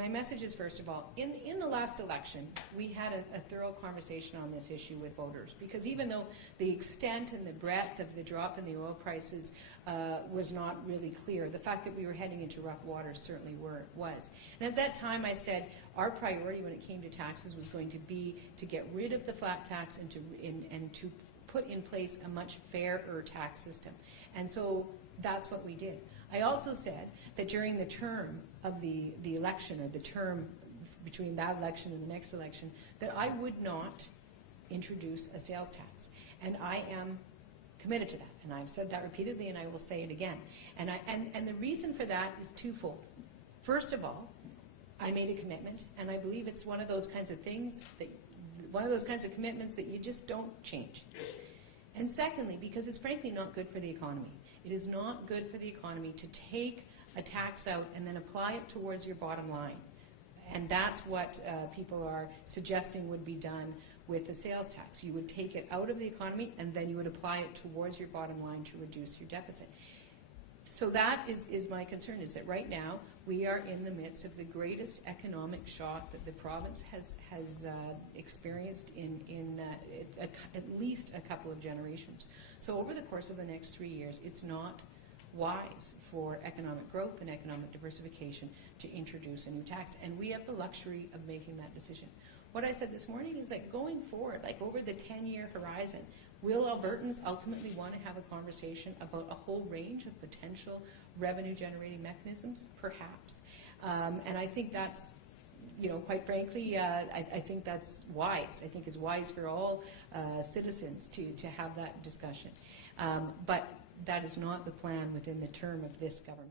my message is, first of all, in the last election, we had a thorough conversation on this issue with voters, because even though the extent and the breadth of the drop in the oil prices was not really clear, the fact that we were heading into rough waters certainly was. And at that time I said our priority when it came to taxes was going to be to get rid of the flat tax and to put in place a much fairer tax system. And so that's what we did. I also said that during the term of the election, or the term between that election and the next election, that I would not introduce a sales tax. And I am committed to that. And I've said that repeatedly, and I will say it again. And the reason for that is twofold. First of all, I made a commitment, and I believe it's one of those kinds of things that commitments that you just don't change. And secondly, because it's frankly not good for the economy. It is not good for the economy to take a tax out and then apply it towards your bottom line. And that's what people are suggesting would be done with a sales tax. You would take it out of the economy and then you would apply it towards your bottom line to reduce your deficit. So that is my concern, is that right now we are in the midst of the greatest economic shock that the province has experienced in at least a couple of generations. So over the course of the next 3 years, it's not wise for economic growth and economic diversification to introduce a new tax. And we have the luxury of making that decision. What I said this morning is that going forward, like over the 10-year horizon, will Albertans ultimately want to have a conversation about a whole range of potential revenue-generating mechanisms? Perhaps. And I think that's, quite frankly, I think that's wise. I think it's wise for all citizens to have that discussion. But that is not the plan within the term of this government.